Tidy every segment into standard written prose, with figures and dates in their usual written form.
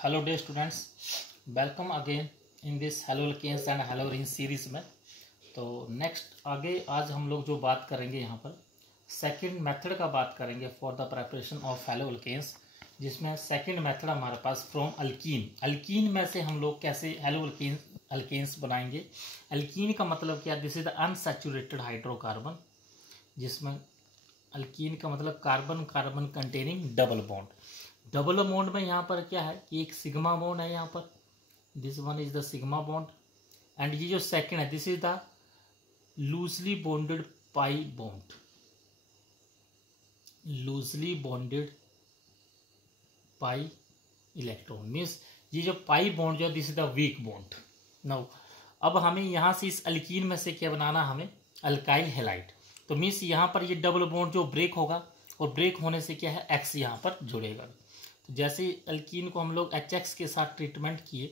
Hello dear students, welcome again in this halo alkanes and halo ring series में। तो next आगे आज हम लोग जो बात करेंगे यहाँ पर सेकंड मेथड का बात करेंगे for the preparation of halo alkanes, जिसमें सेकंड मेथड हमारे पास फ्रॉम अल्कीन। अल्कीन में से हम लोग कैसे हेलो अल्केन्स बनाएंगे। अल्कीन का मतलब क्या, this is the unsaturated hydrocarbon, जिसमें अल्कीन का मतलब carbon carbon containing double bond. Double bond में यहाँ पर क्या है कि एक सिग्मा बॉन्ड है यहाँ पर, this one is the sigma bond, and ये जो सेकंड है this is the loosely bonded pi bond, loosely bonded pi electron means ये जो पाई बॉन्ड जो this is the weak bond. Now अब हमें यहाँ से इस अल्कीन में से क्या बनाना, हमें अल्काइल हैलाइड। तो मीन्स यहाँ पर ये डबल बॉन्ड जो ब्रेक होगा और ब्रेक होने से क्या है एक्स यहाँ पर जुड़ेगा। तो जैसे अल्कीन को हम लोग HX के साथ ट्रीटमेंट किए,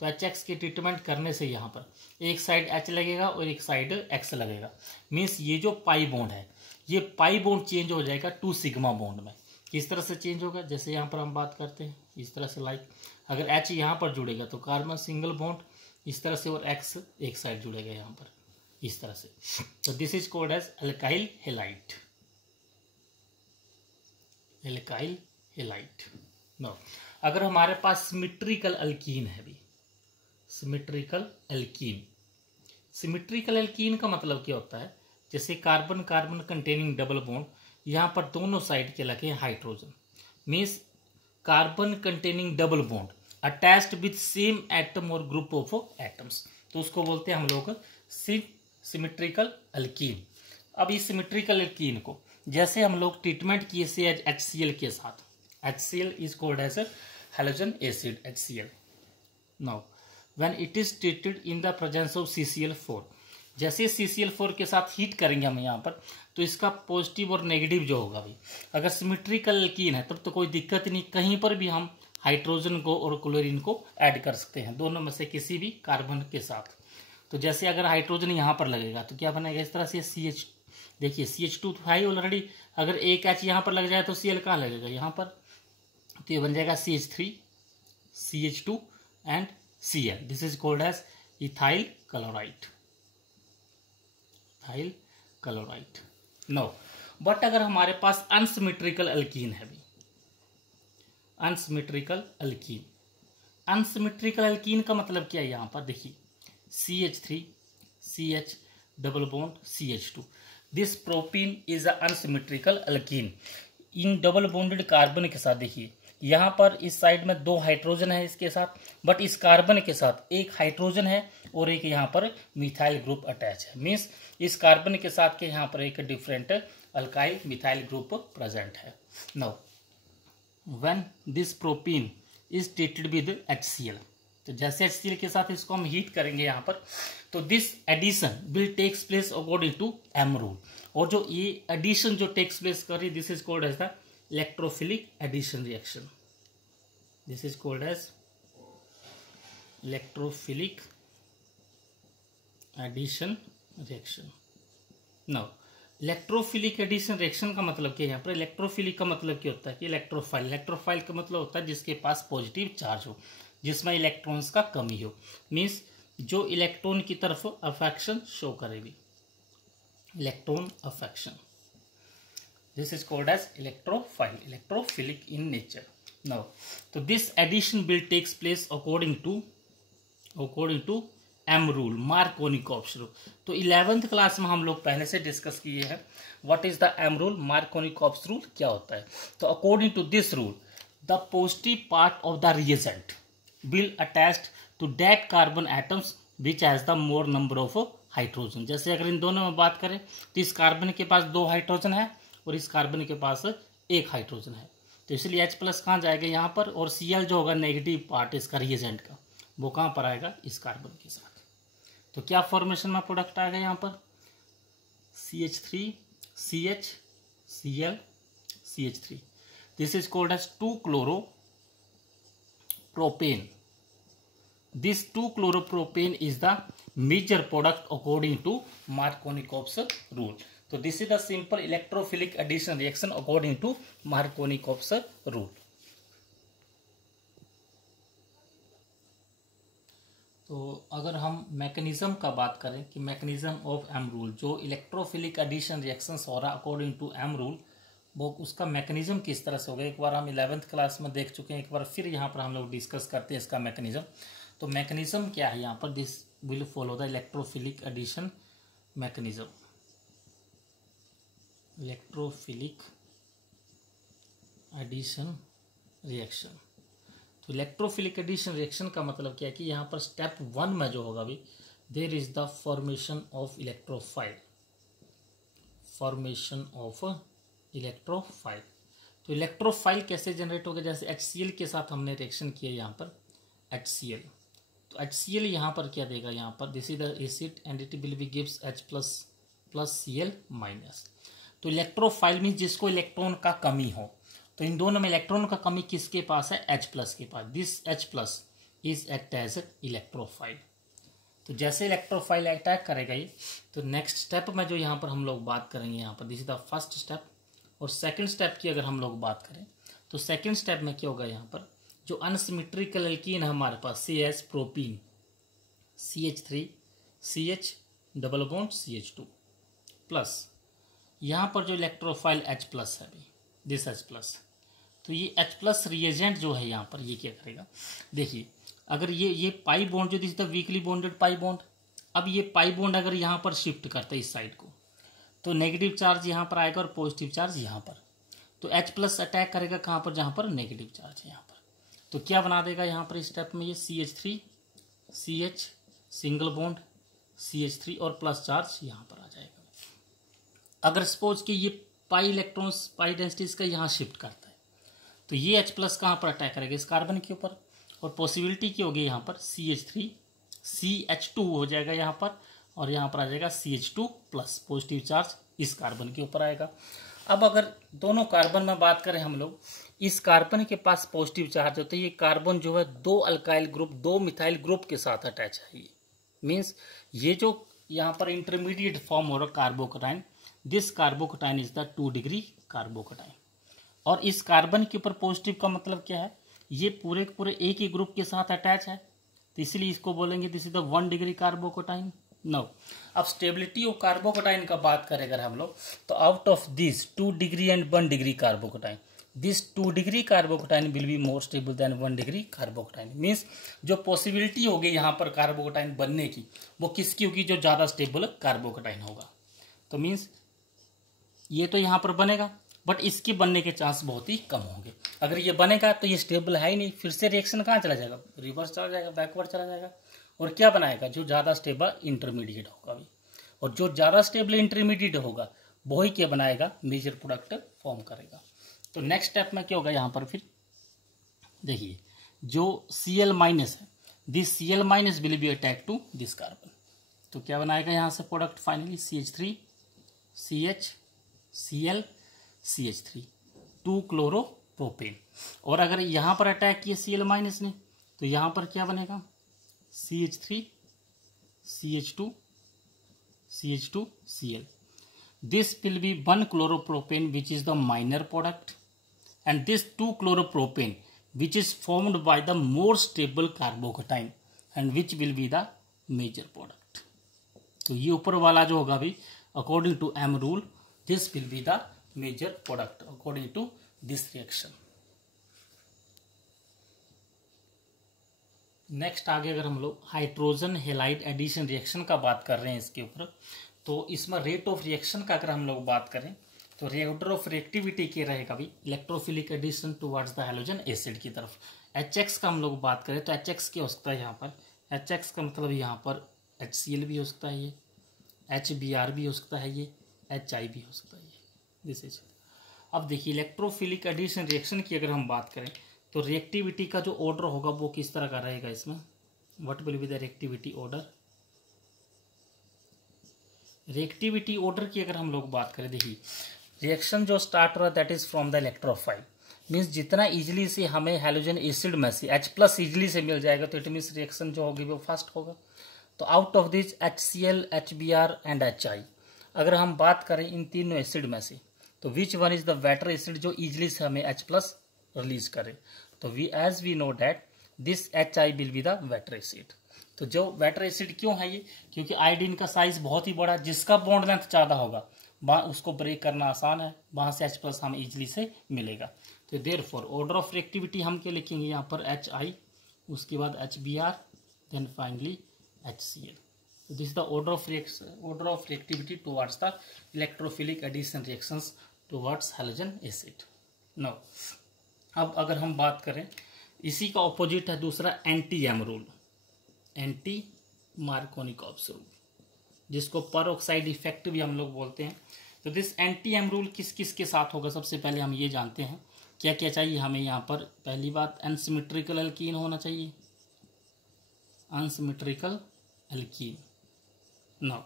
तो HX के ट्रीटमेंट करने से यहाँ पर एक साइड H लगेगा और एक साइड X लगेगा। मीन्स ये जो पाई बॉन्ड है ये पाई बॉन्ड चेंज हो जाएगा टू सिग्मा बॉन्ड में। किस तरह से चेंज होगा, जैसे यहाँ पर हम बात करते हैं इस तरह से, लाइक अगर H यहाँ पर जुड़ेगा तो कार्बन सिंगल बॉन्ड इस तरह से और X एक साइड जुड़ेगा यहाँ पर इस तरह से। तो this is called as alkyl halide, alkyl halide. Now, अगर हमारे पास सिमेट्रिकल अल्कीन है भी, सिमेट्रिकल अल्कीन, सिमेट्रिकल अल्कीन का मतलब क्या होता है, जैसे carbon carbon containing double bond, यहाँ पर दोनों साइड के लगे hydrogen, means carbon containing double bond attached with same atom और ग्रुप ऑफ एटम्स, तो उसको बोलते हैं हम लोग सिमेट्रिकल अल्कीन। अब इस सिमेट्रिकल अल्कीन को जैसे हम लोग ट्रीटमेंट किए से HCl के साथ, HCl is called as a halogen acid HCl. Now, when it is treated in the presence of CCl4, जैसे CCl4 के साथ हीट करेंगे हम यहाँ पर, तो इसका पॉजिटिव और नेगेटिव जो होगा भाई, अगर सिमेट्रिकल अल्कीन है तब तो कोई दिक्कत नहीं, कहीं पर भी हम हाइड्रोजन को और क्लोरीन को ऐड कर सकते हैं दोनों में से किसी भी कार्बन के साथ। तो जैसे अगर हाइड्रोजन यहाँ पर लगेगा तो क्या बनेगा इस तरह से CH, देखिए CH2 तो है ऑलरेडी, अगर एक H यहाँ पर लग जाए तो Cl कहाँ लगेगा यहाँ पर, तो ये बन जाएगा CH3 CH2 and Cl। This is called as ethyl chloride, ethyl chloride. Now, but अगर हमारे पास अनसिमेट्रिकल अल्कीन है भी, अनसिमेट्रिकल अल्कीन, अनसिमेट्रिकल अल्कीन का मतलब क्या है, यहाँ पर देखिए CH3 CH double bond CH2, this propene is a unsymmetrical alkyne. In double bonded carbon के साथ देखिए यहाँ पर इस साइड में दो हाइड्रोजन है इसके साथ, बट इस कार्बन के साथ एक हाइड्रोजन है और एक यहाँ पर मिथाइल ग्रुप अटैच है, मीन्स इस कार्बन के साथ के यहाँ पर एक different alkyl methyl group present है। Now when this propene is treated with HCl, तो जैसे HCl के साथ इसको हम हीट करेंगे यहाँ पर, तो this addition will takes place according to M rule, और जो ये एडिशन जो टेक्स प्लेस कर रही this is called as the electrophilic addition reaction, this is called as electrophilic addition reaction. Now electrophilic addition reaction का मतलब क्या है, यहाँ पर इलेक्ट्रोफिलिक का मतलब क्या होता है कि इलेक्ट्रोफाइल, इलेक्ट्रोफाइल का मतलब होता है जिसके पास पॉजिटिव चार्ज हो, जिसमें इलेक्ट्रॉन्स का कमी हो, मीन्स जो इलेक्ट्रॉन की तरफ अफेक्शन शो करेगी, electron affection, this is called as electrophile, electrophilic in nature. Now तो this addition will takes place according to M rule, Markovnikov's rule. तो 11th क्लास में हम लोग पहले से डिस्कस किए हैं what is the M rule, Markovnikov's rule क्या होता है। तो according to this rule the positive part of the reagent will attached to that carbon atoms which has the more number of hydrogen. जैसे अगर इन दोनों में बात करें तो इस कार्बन के पास 2 हाइड्रोजन है और इस कार्बन के पास 1 हाइड्रोजन है, तो इसलिए H प्लस कहाँ जाएगा यहाँ पर, और Cl जो होगा नेगेटिव पार्ट इसका रिएजेंट का वो कहाँ पर आएगा इस कार्बन के साथ। तो क्या फॉर्मेशन में प्रोडक्ट आएगा यहाँ पर CH3 CH Cl CH3, this is called as 2-chloropropane. This 2-chloropropane is the major product according to Markovnikov's rule. So this is the simple electrophilic addition reaction according to Markovnikov's rule. तो अगर हम mechanism का बात करें कि mechanism of M rule, जो electrophilic addition reactions हो रहा अकॉर्डिंग टू एम रूल, वो उसका मैकेनिज्म किस तरह से होगा, एक बार हम 11th क्लास में देख चुके हैं, एक बार फिर यहाँ पर हम लोग डिस्कस करते हैं इसका मैकेनिज्म। तो मैकेनिज्म क्या है यहाँ पर, this will follow the electrophilic addition mechanism. Electrophilic addition reaction, तो इलेक्ट्रोफिलिक एडिशन रिएक्शन का मतलब क्या है कि यहाँ पर स्टेप 1 में जो होगा भी, there is the formation of electrophile, formation of electrophile. तो इलेक्ट्रोफाइल कैसे जनरेट होगा, जैसे HCl के साथ हमने रिएक्शन किया यहाँ पर HCl, तो HCl यहाँ पर क्या देगा, यहाँ पर this is the acid and it will be gives H plus Cl minus. तो इलेक्ट्रोफाइल मीन्स जिसको इलेक्ट्रॉन का कमी हो, तो इन दोनों में इलेक्ट्रॉन का कमी किसके पास है, H प्लस के पास। This H plus is act as electrophile. तो जैसे इलेक्ट्रोफाइल अटैक करेगा ये, तो नेक्स्ट स्टेप में जो यहाँ पर हम लोग बात करेंगे, यहाँ पर this is the first step. और सेकंड स्टेप की अगर हम लोग बात करें, तो सेकंड स्टेप में क्या होगा, यहाँ पर जो अनसिमेट्रिकल एल्कीन है हमारे पास CH propene CH3 CH double bond CH2 plus यहाँ पर जो इलेक्ट्रोफाइल H प्लस है अभी, दिस H प्लस, तो ये H प्लस रिएजेंट जो है यहाँ पर ये क्या करेगा, देखिए अगर ये पाई बॉन्ड जो this the weekly bonded pi bond, अब ये पाई बॉन्ड अगर यहाँ पर शिफ्ट करते हैं इस साइड को, तो नेगेटिव चार्ज यहाँ पर आएगा और पॉजिटिव चार्ज यहाँ पर, तो H प्लस अटैक करेगा कहाँ पर, जहाँ पर नेगेटिव चार्ज है यहाँ पर, तो क्या बना देगा यहाँ पर इस स्टेप में ये CH3 CH single bond CH3 और प्लस चार्ज यहाँ पर आ जाएगा। अगर सपोज कि ये पाई इलेक्ट्रॉन्स पाई डेंसिटीज का यहाँ शिफ्ट करता है, तो ये H प्लस कहाँ पर अटैक करेगा, इस कार्बन के ऊपर, और पॉसिबिलिटी क्या होगी यहाँ पर CH3 CH2 हो जाएगा यहाँ पर, और यहाँ पर आ जाएगा CH2 प्लस, पॉजिटिव चार्ज इस कार्बन के ऊपर आएगा। अब अगर दोनों कार्बन में बात करें हम लोग, इस कार्बन के पास पॉजिटिव चार्ज होता है, ये कार्बन जो है 2 अल्काइल ग्रुप 2 मिथाइल ग्रुप के साथ अटैच है, ये मीन्स ये जो यहाँ पर इंटरमीडिएट फॉर्म हो रहा carbocation, this carbocation is the 2 degree carbocation. और इस कार्बन के ऊपर पॉजिटिव का मतलब क्या है, ये पूरे के पूरे एक ही ग्रुप के साथ अटैच है, तो इसलिए इसको बोलेंगे this is the 1 degree carbocation. No, अब स्टेबिलिटी ऑफ कार्बोकेटाइन का बात करें अगर हम लोग, तो out of this 2 degree and 1 degree carbocation, this 2 degree carbocation will be more stable than 1 degree carbocation. Means जो पॉसिबिलिटी होगी यहाँ पर कार्बोकेटाइन बनने की, वो किसकी होगी, जो ज़्यादा स्टेबल कार्बोकेटाइन होगा। तो मीन्स ये तो यहाँ पर बनेगा, बट इसके बनने के चांस बहुत ही कम होंगे। अगर ये बनेगा तो ये स्टेबल है ही नहीं, फिर से रिएक्शन कहाँ चला जाएगा, रिवर्स चला जाएगा, बैकवर्ड चला जाएगा, और क्या बनाएगा, जो ज़्यादा स्टेबल इंटरमीडिएट होगा भी, और जो ज़्यादा स्टेबल इंटरमीडिएट होगा वही क्या बनाएगा, मेजर प्रोडक्ट फॉर्म करेगा। तो नेक्स्ट स्टेप में क्या होगा, यहाँ पर फिर देखिए जो Cl माइनस है, this Cl minus will be attack to this carbon, तो क्या बनाएगा यहाँ से product finally CH3 CH Cl CH3 2 chloropropane. और अगर यहाँ पर अटैक किया Cl माइनस ने, तो यहाँ पर क्या बनेगा, CH3 CH2 CH2 Cl, this will be 1 chloropropane which is the minor product, and this 2 chloropropane which is formed by the more stable carbocation and which will be the major product। तो ये ऊपर वाला जो होगा भी according to M rule, this will be the major product according to this reaction। Next आगे अगर हम लोग हाइड्रोजन हेलाइड एडिशन रिएक्शन का बात कर रहे हैं इसके ऊपर, तो इसमें रेट ऑफ रिएक्शन का अगर हम लोग बात करें, तो ऑर्डर ऑफ रिएक्टिविटी क्या रहेगा भी, electrophilic addition towards the halogen acid की तरफ। HX का हम लोग बात करें तो HX क्या हो सकता है यहाँ पर, HX का मतलब यहाँ पर HCl भी हो सकता है, ये HBr भी हो सकता है, ये HI भी हो सकता है, ये दिस इज। अब देखिए इलेक्ट्रोफिलिक एडिशन रिएक्शन की अगर हम बात करें, तो रिएक्टिविटी का जो ऑर्डर होगा वो किस तरह का रहेगा इसमें, what will be the reactivity order. Reactivity order की अगर हम लोग बात करें, देखिए रिएक्शन जो स्टार्ट हो रहा है that is from the electrophile, means जितना इजीली से हमें हैलोजन एसिड में से H प्लस इजीली से मिल जाएगा, तो इट मीन्स रिएक्शन जो होगी वो फास्ट होगा। तो out of this HCl HBr and HI, अगर हम बात करें इन तीनों एसिड में से, तो which one is the better acid जो इजीली से हमें H प्लस रिलीज करे, तो we as we know that this HI will be the better acid. तो जो वेटर एसिड क्यों है ये, क्योंकि आयोडीन का साइज बहुत ही बड़ा, जिसका बॉन्ड लेंथ ज़्यादा होगा वहाँ उसको ब्रेक करना आसान है, वहाँ से H+ हमें इजीली से मिलेगा। तो देयरफॉर ऑर्डर ऑफ रिएक्टिविटी हम क्या लिखेंगे यहाँ पर HI, उसके बाद HBr, then finally HCl। So this is the order of reactivity towards the electrophilic addition reactions towards halogen acid. Now, अब अगर हम बात करें, इसी का ऑपोजिट है दूसरा anti M rule, anti Markovnikov's rule, जिसको परऑक्साइड इफेक्ट भी हम लोग बोलते हैं। तो दिस एंटी एम रूल किस किस के साथ होगा, सबसे पहले हम ये जानते हैं क्या क्या चाहिए हमें यहाँ पर। पहली बात, अनसिमेट्रिकल एल्कीन होना चाहिए, अनसिमेट्रिकल एल्कीन। नाउ,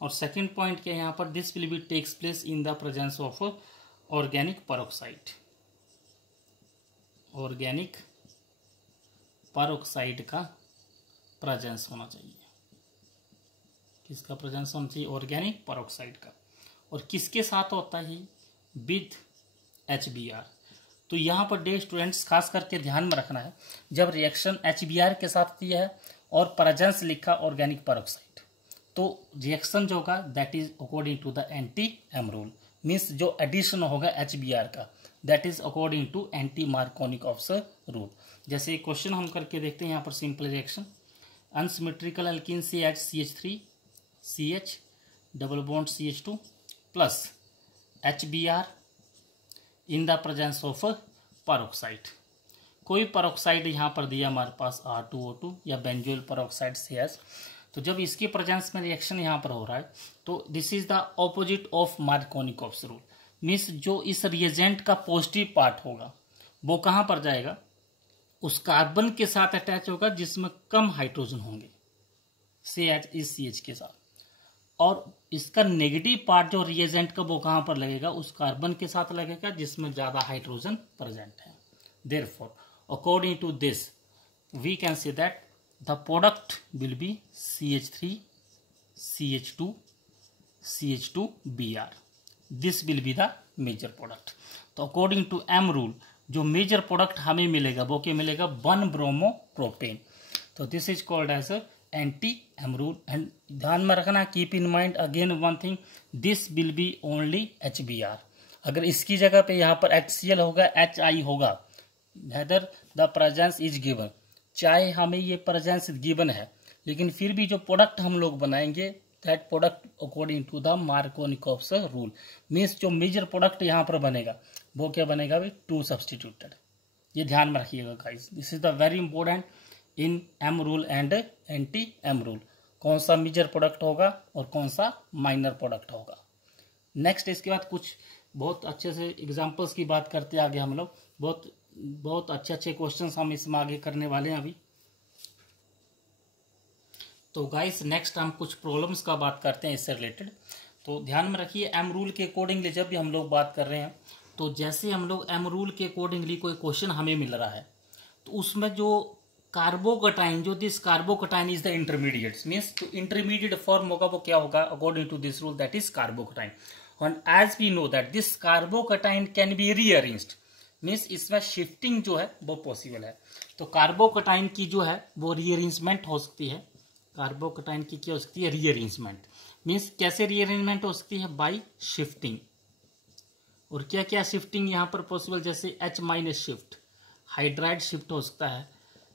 और सेकंड पॉइंट क्या है यहाँ पर, this will be takes place in the presence of organic peroxide, organic peroxide का प्रेजेंस होना चाहिए। किसका प्रेजेंस होना चाहिए, ऑर्गेनिक परऑक्साइड का। और किसके साथ होता है, विद HBr। तो यहाँ पर डे स्टूडेंट्स खास करके ध्यान में रखना है, जब रिएक्शन HBr के साथ होती है और प्रेजेंस लिखा ऑर्गेनिक परऑक्साइड, तो रिएक्शन जो होगा that is according to the anti M rule, means जो एडिशन होगा HBr का that is according to anti Markovnikov's rule. जैसे क्वेश्चन हम करके देखते हैं यहाँ पर, simple reaction, unsymmetrical alkene CH3 CH double bond CH2 plus HBr in the presence of peroxide. कोई परऑक्साइड यहाँ पर दिया हमारे पास R2O2 या बेंजोइल परऑक्साइड CH। तो जब इसके प्रेजेंस में रिएक्शन यहाँ पर हो रहा है, तो this is the opposite of Markovnikov's rule, means जो इस रिएजेंट का पॉजिटिव पार्ट होगा वो कहाँ पर जाएगा, उस कार्बन के साथ अटैच होगा जिसमें कम हाइड्रोजन होंगे, CH इस CH के साथ। और इसका नेगेटिव पार्ट जो रिएजेंट का वो कहाँ पर लगेगा, उस कार्बन के साथ लगेगा जिसमें ज़्यादा हाइड्रोजन प्रेजेंट है। Therefore according to this we can say that the product will be CH3 CH2 CH2Br, this will be the major product। तो according to M rule जो मेजर प्रोडक्ट हमें मिलेगा वो क्या मिलेगा, 1 ब्रोमो प्रोपेन। तो this is called as anti M rule. And ध्यान में रखना, keep in mind again one thing, this will be only HBr। अगर इसकी जगह पे यहाँ पर HCl होगा, HI होगा, neither the presence is given, चाहे हमें ये प्रेजेंस गिवन है लेकिन फिर भी जो प्रोडक्ट हम लोग बनाएंगे that product according to the Markovnikov's rule, means जो मेजर प्रोडक्ट यहाँ पर बनेगा वो क्या बनेगा भाई, 2 सब्सटीट्यूटेड। ये ध्यान में रखिएगा guys, this is the very important in M rule and anti M rule, कौन सा मेजर प्रोडक्ट होगा और कौन सा माइनर प्रोडक्ट होगा। नेक्स्ट इसके बाद कुछ बहुत अच्छे से एग्जाम्पल्स की बात करते आगे हम लोग, बहुत अच्छे अच्छे क्वेश्चंस हम इसमें आगे करने वाले हैं अभी। तो गाइस नेक्स्ट हम कुछ प्रॉब्लम्स का बात करते हैं इससे रिलेटेड। तो ध्यान में रखिए, एम रूल के अकॉर्डिंगली जब भी हम लोग बात कर रहे हैं, तो जैसे हम लोग एम रूल के अकॉर्डिंगली कोई क्वेश्चन हमें मिल रहा है, तो उसमें जो कार्बोकटाइन, जो this carbocation is the intermediate, means जो इंटरमीडिएट फॉर्म होगा वो क्या होगा, according to this rule that is carbocation. And as we know that this carbocation can be rearranged, means इसमें शिफ्टिंग जो है वो पॉसिबल है। तो कार्बोकटाइन की जो है वो रीअरेंजमेंट हो सकती है, कार्बोकटाइन की क्या हो सकती है, रीअरेंजमेंट। मीन्स कैसे रीअरेंजमेंट हो सकती है, बाय शिफ्टिंग। और क्या क्या शिफ्टिंग यहाँ पर पॉसिबल, जैसे H- शिफ्ट, हाइड्राइड शिफ्ट हो सकता है,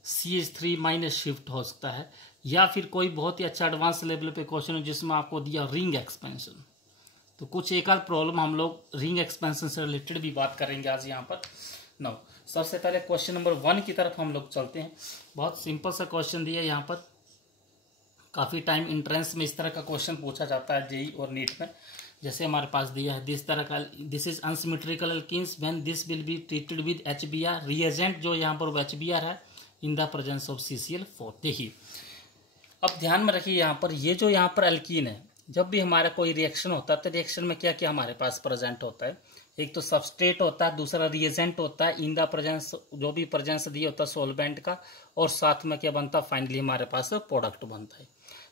CH3- शिफ्ट हो सकता है, या फिर कोई बहुत ही अच्छा एडवांस लेवल पे क्वेश्चन है जिसमें आपको दिया रिंग एक्सपेंशन। तो कुछ एक आध प्रॉब्लम हम लोग रिंग एक्सपेंशन से रिलेटेड भी बात करेंगे आज यहाँ पर। नाउ सबसे पहले क्वेश्चन नंबर 1 की तरफ हम लोग चलते हैं। बहुत सिंपल सा क्वेश्चन दिया है यहाँ पर, काफ़ी टाइम इंट्रेंस में इस तरह का क्वेश्चन पूछा जाता है जेई और नीट में। जैसे हमारे पास दिया है दिस तरह का, this is unsymmetrical alkenes when this will be treated with HBr, reagent जो यहाँ पर वो HBr है इन द प्रेजेंस ऑफ CCl4। देखिए अब ध्यान में रखिए, यहाँ पर ये जो यहाँ पर एल्कीन है, जब भी हमारा कोई रिएक्शन होता है तो रिएक्शन में क्या क्या हमारे पास प्रेजेंट होता है, एक तो सबस्ट्रेट होता है, दूसरा रिएजेंट होता है इन द प्रेजेंस, जो भी प्रेजेंस दिया होता है सॉल्वेंट का, और साथ में क्या बनता है, फाइनली हमारे पास प्रोडक्ट बनता है।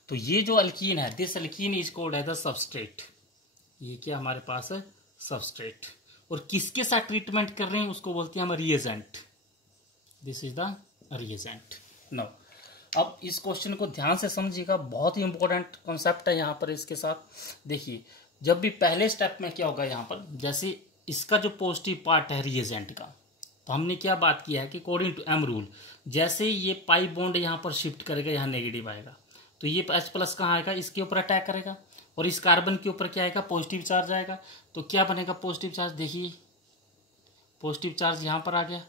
तो ये जो एल्कीन है, this alkene is called as the substrate, ये क्या हमारे पास है, सबस्ट्रेट। और किसके साथ ट्रीटमेंट कर रहे हैं उसको बोलते हैं हम reagent, this is the reagent. Now अब इस क्वेश्चन को ध्यान से समझिएगा, बहुत ही इंपॉर्टेंट कॉन्सेप्ट है यहाँ पर। इसके साथ देखिए, जब भी पहले स्टेप में क्या होगा यहाँ पर, जैसे इसका जो पॉजिटिव पार्ट है रिएजेंट का, तो हमने क्या बात किया है कि अकॉर्डिंग टू एम रूल, जैसे ये पाई बॉन्ड यहाँ पर शिफ्ट करेगा, यहाँ नेगेटिव आएगा, तो ये H प्लस कहाँ आएगा, इसके ऊपर अटैक करेगा, और इस कार्बन के ऊपर क्या आएगा, पॉजिटिव चार्ज आएगा। तो क्या बनेगा, पॉजिटिव चार्ज। देखिए पॉजिटिव चार्ज यहाँ पर आ गया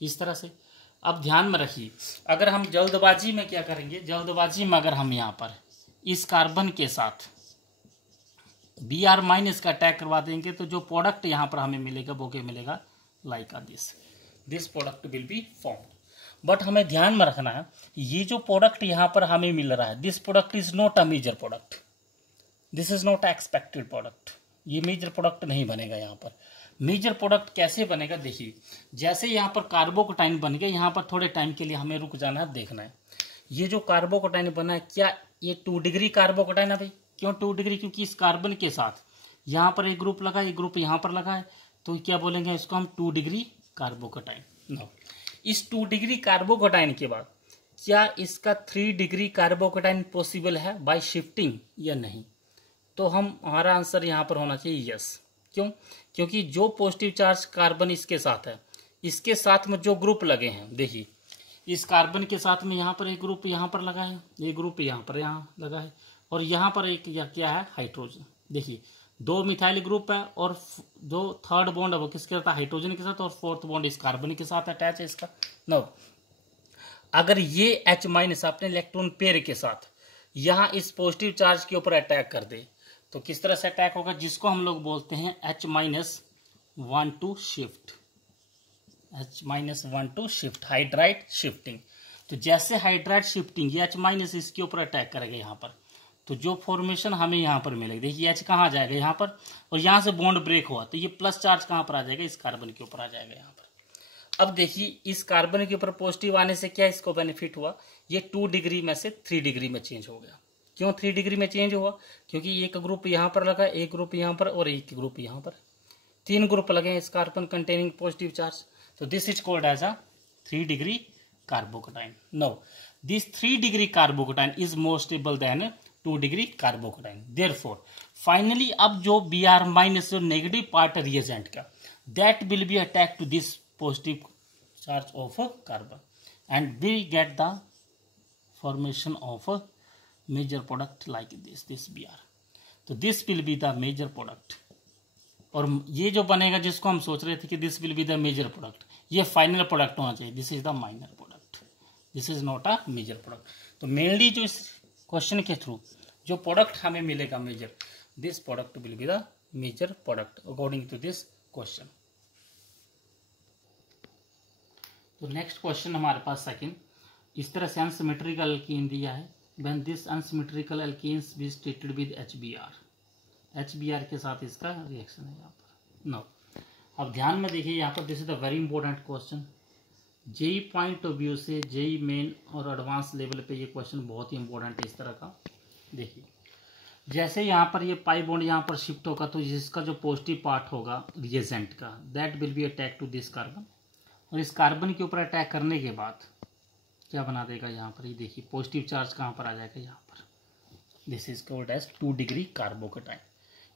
इस तरह से। अब ध्यान में रखिए, अगर हम जल्दबाजी में क्या करेंगे, जल्दबाजी में अगर हम यहाँ पर इस कार्बन के साथ Br माइनस का अटैक करवा देंगे, तो जो प्रोडक्ट यहाँ पर हमें मिलेगा वो क्या मिलेगा, like this product will B form. But हमें ध्यान में रखना है, ये जो प्रोडक्ट यहाँ पर हमें मिल रहा है, this product is not a major product, this is not expected product. ये मेजर प्रोडक्ट नहीं बनेगा यहाँ पर। मेजर प्रोडक्ट कैसे बनेगा, देखिए जैसे यहाँ पर कार्बोकेटाइन बन गया, यहाँ पर थोड़े टाइम के लिए हमें रुक जाना है, देखना है ये जो कार्बोकेटाइन बना है, क्या ये 2 डिग्री कार्बोकेटाइन है भाई। क्यों 2 डिग्री, क्योंकि इस कार्बन के साथ यहाँ पर एक ग्रुप लगा, एक ग्रुप यहाँ पर लगा है, तो क्या बोलेंगे इसको हम 2 डिग्री कार्बोकेटाइन। नो, इस 2 डिग्री कार्बोकेटाइन के बाद क्या इसका 3 डिग्री कार्बोकेटाइन पॉसिबल है बाय शिफ्टिंग या नहीं, तो हमारा आंसर यहाँ पर होना चाहिए यस। क्यों, क्योंकि जो पॉजिटिव चार्ज कार्बन इसके साथ है, इसके साथ में जो ग्रुप लगे हैं, देखिए इस कार्बन के साथ में यहाँ पर एक ग्रुप यहाँ पर लगा है, एक ग्रुप यहाँ पर यहाँ लगा है, और यहाँ पर एक क्या है, हाइड्रोजन। देखिए 2 मिथाइल ग्रुप है, और जो थर्ड बॉन्ड है वो किसके साथ है, हाइड्रोजन के साथ, और फोर्थ बॉन्ड इस कार्बन के साथ अटैच है इसका। नो, अगर ये H माइनस अपने इलेक्ट्रॉन पेयर के साथ यहाँ इस पॉजिटिव चार्ज के ऊपर अटैक कर दे, तो किस तरह से अटैक होगा, जिसको हम लोग बोलते हैं H minus 1 two shift, H minus 1 two shift, hydride shifting. तो जैसे हाइड्राइड शिफ्टिंग, ये H माइनस इसके ऊपर अटैक करेगा यहाँ पर, तो जो फॉर्मेशन हमें यहाँ पर मिलेगी, देखिए H कहाँ आ जाएगा यहाँ पर, और यहाँ से बॉन्ड ब्रेक हुआ, तो ये प्लस चार्ज कहाँ पर आ जाएगा, इस कार्बन के ऊपर आ जाएगा यहाँ पर। अब देखिए इस कार्बन के ऊपर पॉजिटिव आने से क्या इसको बेनिफिट हुआ, ये 2 डिग्री में से 3 डिग्री में चेंज हो गया। क्यों 3 डिग्री में चेंज हुआ, क्योंकि एक ग्रुप यहाँ पर लगा, एक ग्रुप यहाँ पर, और एक ग्रुप यहाँ पर, 3 ग्रुप लगे इस कार्बन कंटेनिंग पॉजिटिव चार्ज, तो this is called as a 3 degree carbocation. Now, this 3 degree carbocation is more stable than 2 degree carbocation. Therefore finally अब जो Br माइनस जो नेगेटिव पार्ट है रिएजेंट का, that will be attack to this positive charge of carbon, and we get the formation of major product like this Br। तो this will be the major product, और ये जो बनेगा जिसको हम सोच रहे थे कि this will be the major product, ये फाइनल प्रोडक्ट होना चाहिए, this is the minor product, this is not a major product. तो मेनली जो इस क्वेश्चन के थ्रू जो प्रोडक्ट हमें मिलेगा major, this product will be the major product according to this question. तो नेक्स्ट क्वेश्चन हमारे पास सेकंड, इस तरह से अनसिमेट्रिकल एल्कीन दिया है, when this unsymmetrical alkenes be treated with HBr के साथ इसका रिएक्शन है यहाँ पर। नो, अब ध्यान में देखिए यहाँ पर, this is the very important question. JEE point of view से, जेई मेन और एडवांस लेवल पे ये क्वेश्चन बहुत ही इंपॉर्टेंट है इस तरह का। देखिए जैसे यहाँ पर ये पाई बॉन्ड यहाँ पर शिफ्ट होगा, तो जिसका जो पॉजिटिव पार्ट होगा रिएजेंट का, that will be attack to this carbon, और इस कार्बन के ऊपर अटैक करने के बाद क्या बना देगा यहाँ पर, ये देखिए पॉजिटिव चार्ज कहाँ पर आ जाएगा यहाँ पर, this is called as 2 degree carbocation,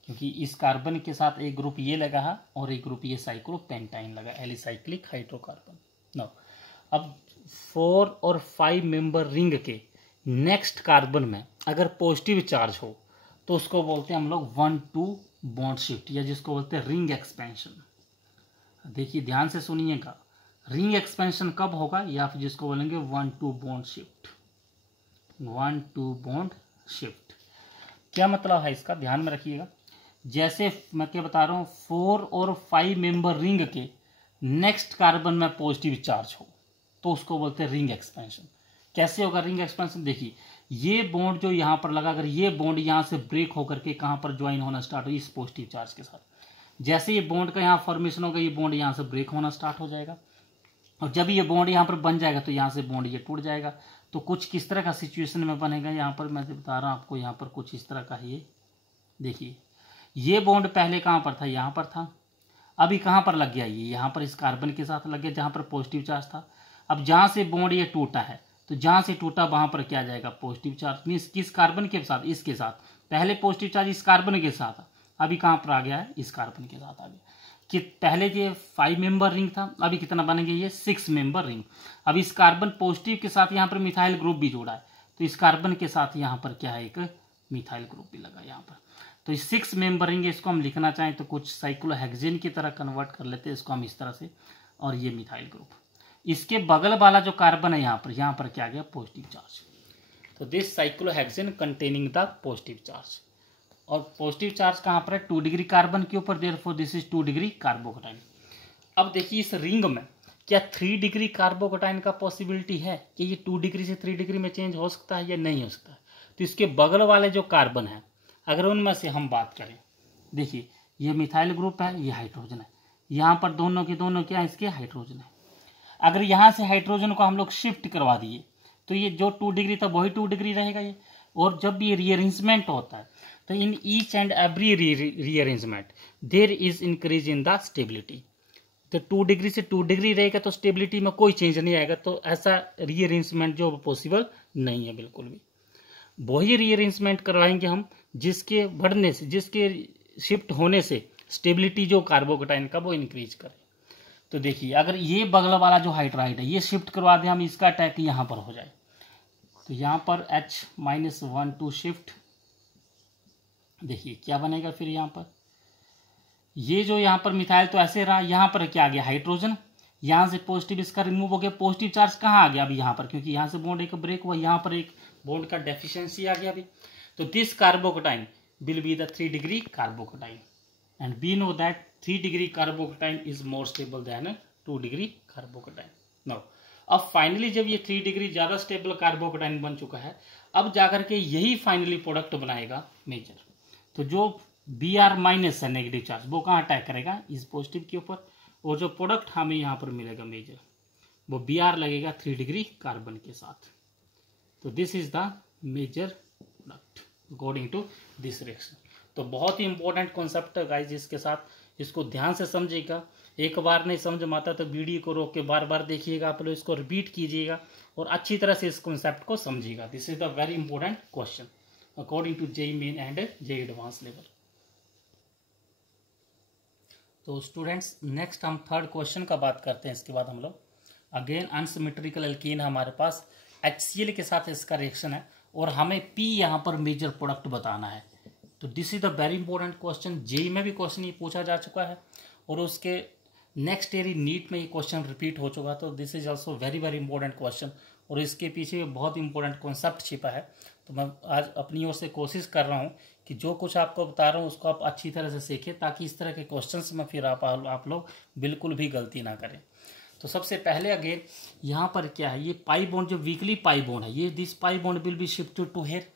क्योंकि इस कार्बन के साथ एक ग्रुप ये लगा है और एक ग्रुप ये साइक्लोपेंटाइन लगा, एलिसाइक्लिक हाइड्रोकार्बन। नो, अब 4 और 5 मेंबर रिंग के नेक्स्ट कार्बन में अगर पॉजिटिव चार्ज हो, तो उसको बोलते हैं हम लोग 1-2 बॉन्ड शिफ्ट, या जिसको बोलते हैं रिंग एक्सपेंशन। देखिए ध्यान से सुनिएगा, रिंग एक्सपेंशन कब होगा, या फिर जिसको बोलेंगे 1-2 बॉन्ड शिफ्ट, 1-2 बॉन्ड शिफ्ट। क्या मतलब है इसका, ध्यान में रखिएगा। जैसे मैं क्या बता रहा हूँ, 4 और 5 मेंबर रिंग के नेक्स्ट कार्बन में पॉजिटिव चार्ज हो, तो उसको बोलते हैं रिंग एक्सपेंशन। कैसे होगा रिंग एक्सपेंशन, देखिए ये बॉन्ड जो यहाँ पर लगा, अगर ये बॉन्ड यहाँ से ब्रेक होकर के कहाँ पर ज्वाइन होना स्टार्ट हो, इस पॉजिटिव चार्ज के साथ, जैसे ये बॉन्ड का यहाँ फॉर्मेशन होगा, ये बॉन्ड यहाँ से ब्रेक होना स्टार्ट हो जाएगा, और जब ये बॉन्ड यहाँ पर बन जाएगा तो यहाँ से बॉन्ड ये टूट जाएगा। तो कुछ किस तरह का सिचुएशन में बनेगा, यहाँ पर मैं बता रहा हूँ आपको, यहाँ पर कुछ इस तरह का है। ये देखिए ये बॉन्ड पहले कहाँ पर था, यहाँ पर था, अभी कहाँ पर लग गया, ये यहाँ पर इस कार्बन के साथ लग गया जहाँ पर पॉजिटिव चार्ज था। अब जहाँ से बॉन्ड ये टूटा है, तो जहां से टूटा वहां पर क्या जाएगा, पॉजिटिव चार्ज। मीन्स किस कार्बन के साथ, इसके साथ। पहले पॉजिटिव चार्ज इस कार्बन के साथ, अभी कहां पर आ गया है, इस कार्बन के साथ आ गया। कि पहले ये 5 मेंबर रिंग था, अभी कितना बनेंगे, ये 6 मेंबर रिंग। अब इस कार्बन पॉजिटिव के साथ यहाँ पर मिथाइल ग्रुप भी जोड़ा है, तो इस कार्बन के साथ यहाँ पर क्या है, एक मिथाइल ग्रुप भी लगा यहाँ पर। तो इस 6 मेंबर रिंग, इसको हम लिखना चाहें तो कुछ साइक्लोहेक्सेन की तरह कन्वर्ट कर लेते हैं इसको हम इस तरह से, और ये मिथाइल ग्रुप। इसके बगल वाला जो कार्बन है यहाँ पर क्या आ गया, पॉजिटिव चार्ज। तो this cyclohexane containing the positive charge. और पॉजिटिव चार्ज कहाँ पर है, 2 डिग्री कार्बन के ऊपर, therefore this is 2 degree carbocation. अब देखिए इस रिंग में क्या 3 डिग्री कार्बोकेटाइन का पॉसिबिलिटी है कि ये 2 डिग्री से 3 डिग्री में चेंज हो सकता है या नहीं हो सकता है। तो इसके बगल वाले जो कार्बन है, अगर उनमें से हम बात करें, देखिए ये मिथाइल ग्रुप है, ये हाइड्रोजन है, यहाँ पर दोनों के दोनों क्या है, इसके हाइड्रोजन है। अगर यहाँ से हाइड्रोजन को हम लोग शिफ्ट करवा दिए तो ये जो 2 डिग्री था वही 2 डिग्री रहेगा ये। और जब ये रीअरेंजमेंट होता है तो in each and every rearrangement there is increase in the stability. तो 2 डिग्री से 2 डिग्री रहेगा तो स्टेबिलिटी में कोई चेंज नहीं आएगा, तो ऐसा रीअरेंजमेंट जो पॉसिबल नहीं है बिल्कुल भी। वही रीअरेंजमेंट करवाएंगे हम जिसके बढ़ने से, जिसके शिफ्ट होने से स्टेबिलिटी जो कार्बोकेटाइन का वो इंक्रीज करे। तो देखिए अगर ये बगल वाला जो हाइड्राइड है ये शिफ्ट करवा दें हम, इसका अटैक यहाँ पर हो जाए, तो यहाँ पर H-1 शिफ्ट, देखिए क्या बनेगा फिर यहाँ पर, ये जो यहाँ पर मिथाइल तो ऐसे रहा, यहाँ पर क्या आ गया, हाइड्रोजन, यहाँ से पॉजिटिव इसका रिमूव हो गया, पॉजिटिव चार्ज कहाँ आ गया अभी यहाँ पर, क्योंकि यहाँ से बॉन्ड एक ब्रेक हुआ, यहाँ पर एक बॉन्ड का डेफिशिएंसी आ गया अभी। तो this carbocation will be the 3 degree carbocation, and we know that 3 degree carbocation is more stable than 2 degree carbocation. Now अब फाइनली जब ये 3 डिग्री ज्यादा स्टेबल कार्बोकेटाइन बन चुका है, अब जाकर के यही फाइनली प्रोडक्ट बनाएगा मेजर। तो जो Br माइनस है नेगेटिव चार्ज, वो कहाँ अटैक करेगा, इस पॉजिटिव के ऊपर, और जो प्रोडक्ट हमें यहाँ पर मिलेगा मेजर, वो Br लगेगा 3 डिग्री कार्बन के साथ। तो this is the major product according to this reaction. तो बहुत ही इंपॉर्टेंट कॉन्सेप्ट है गाइस, इसके साथ इसको ध्यान से समझिएगा। एक बार नहीं समझ में आता तो वीडियो को रोक के बार बार देखिएगा, आप लोग इसको रिपीट कीजिएगा और अच्छी तरह से इस कॉन्सेप्ट को समझिएगा। This is the very important question according to JEE main and JEE advance level. तो स्टूडेंट्स नेक्स्ट हम थर्ड क्वेश्चन का बात करते हैं। इसके बाद हम लोग अगेन अनसिमेट्रिकल एल्कीन हमारे पास HCl के साथ इसका रिएक्शन है और हमें P यहाँ पर मेजर प्रोडक्ट बताना है। तो this is the very important question, JEE में भी क्वेश्चन ये पूछा जा चुका है और उसके नेक्स्ट ईयर नीट में ये क्वेश्चन रिपीट हो चुका। तो this is also very very important question और इसके पीछे बहुत इंपॉर्टेंट कॉन्सेप्ट छिपा है। तो मैं आज अपनी ओर से कोशिश कर रहा हूँ कि जो कुछ आपको बता रहा हूँ उसको आप अच्छी तरह से सीखें, ताकि इस तरह के क्वेश्चंस में फिर आप लोग बिल्कुल भी गलती ना करें। तो सबसे पहले अगेन यहाँ पर क्या है, ये पाई बॉन्ड जो वीकली पाई बॉन्ड है, ये this pi bond will be shifted to here,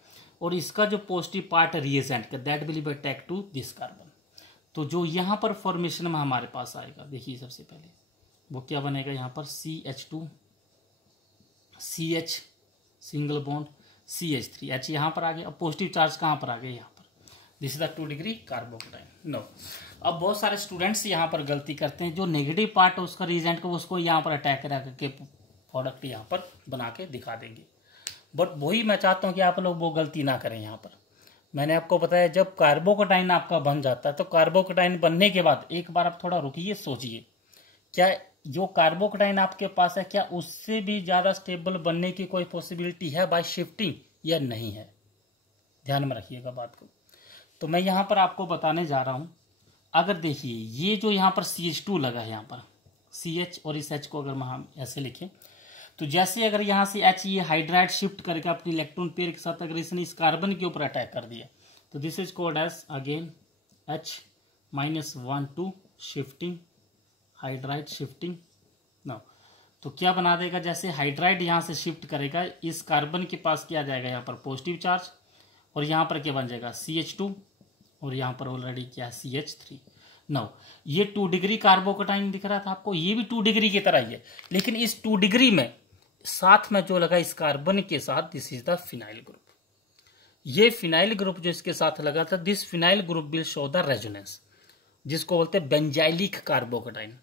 और इसका जो पॉजिटिव पार्ट है रिएजेंट का, that will be attack to this carbon. तो जो यहाँ पर फॉर्मेशन में हमारे पास आएगा, देखिए सबसे पहले वो क्या बनेगा, यहाँ पर CH2 CH single bond CH3 H यहाँ पर आ गया। अब पॉजिटिव चार्ज कहाँ पर आ गया, यहाँ पर, this is the 2 degree carbocation. No, अब बहुत सारे स्टूडेंट्स यहाँ पर गलती करते हैं, जो नेगेटिव पार्ट है उसका रिएजेंट को उसको यहाँ पर अटैक करा करके प्रोडक्ट यहाँ पर बना के दिखा देंगे। बट वही मैं चाहता हूँ कि आप लोग वो गलती ना करें। यहाँ पर मैंने आपको बताया जब कार्बोकेटाइन आपका बन जाता है, तो कार्बोकेटाइन बनने के बाद एक बार आप थोड़ा रुकिए, सोचिए, क्या जो कार्बोकेटाइन आपके पास है क्या उससे भी ज़्यादा स्टेबल बनने की कोई पॉसिबिलिटी है बाय शिफ्टिंग या नहीं है? ध्यान में रखिएगा बात को। तो मैं यहाँ पर आपको बताने जा रहा हूँ, अगर देखिए ये जो यहाँ पर CH2 लगा है, यहाँ पर CH और इस H को अगर हम ऐसे लिखें, तो जैसे अगर यहाँ से H ये हाइड्राइड शिफ्ट करके अपनी इलेक्ट्रॉन पेयर के साथ अगर इसने इस कार्बन के ऊपर अटैक कर दिया, तो this is called as again H-1 shifting, hydride shifting. No, तो क्या बना देगा, जैसे हाइड्राइड यहाँ से शिफ्ट करेगा, इस कार्बन के पास क्या जाएगा, यहाँ पर पॉजिटिव चार्ज, और यहाँ पर क्या बन जाएगा CH2, और यहाँ पर ऑलरेडी क्या है CH3। नो, ये 2 डिग्री कार्बोकेटाइन दिख रहा था आपको, ये भी 2 डिग्री की तरह ही है, लेकिन इस 2 डिग्री में साथ में जो लगा इस कार्बन के साथ, this is the phenyl group. ये फिनाइल ग्रुप जो इसके साथ लगा था, this phenyl group will show the resonance, जिसको बोलते हैं बेंजाइलिक कार्बोकेटाइन।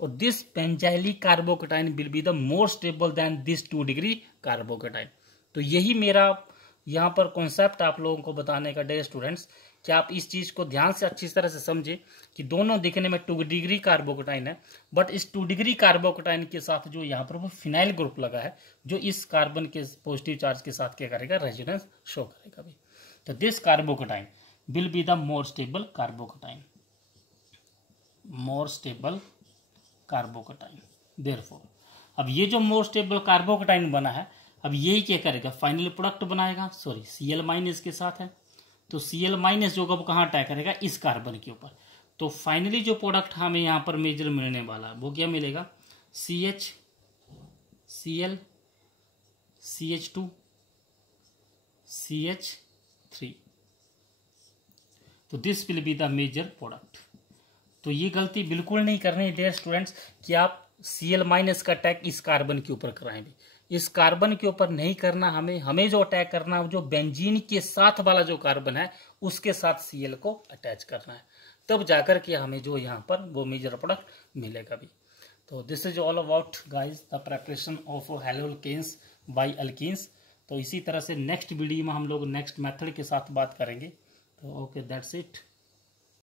और this benzylic carbocation will be the more stable then this 2 degree carbocation. तो यही मेरा यहाँ पर कॉन्सेप्ट आप लोगों को बताने का डियर स्टूडेंट्स, कि आप इस चीज को ध्यान से अच्छी तरह से समझे कि दोनों दिखने में 2 डिग्री कार्बोकेटाइन है, बट इस 2 डिग्री कार्बोकेटाइन के साथ जो यहाँ पर वो फिनाइल ग्रुप लगा है, जो इस कार्बन के पॉजिटिव चार्ज के साथ क्या करेगा, रेजोनेंस शो करेगा भी। तो this carbocation will be the more stable carbocation, more stable carbocation. Therefore अब ये जो मोर स्टेबल कार्बोकेटाइन बना है, अब यही क्या करेगा, फाइनल प्रोडक्ट बनाएगा, सॉरी Cl- इसके साथ है, तो Cl- जो अब कहाँ अटैक करेगा, इस कार्बन के ऊपर। तो फाइनली जो प्रोडक्ट हमें यहाँ पर मेजर मिलने वाला है वो क्या मिलेगा, CH Cl CH2 CH3। तो this will be the major product. तो ये गलती बिल्कुल नहीं करनी है डियर स्टूडेंट्स कि आप Cl- का अटैक इस कार्बन के ऊपर कराएं भी। इस कार्बन के ऊपर नहीं करना, हमें जो अटैक करना है, जो बेंजीन के साथ वाला जो कार्बन है उसके साथ Cl को अटैच करना है, तब जाकर के हमें जो यहाँ पर वो मेजर प्रोडक्ट मिलेगा भी। तो this is all about guys the preparation of haloalkanes by alkenes. तो इसी तरह से नेक्स्ट वीडियो में हम लोग नेक्स्ट मेथड के साथ बात करेंगे। तो ओके, दैट्स इट।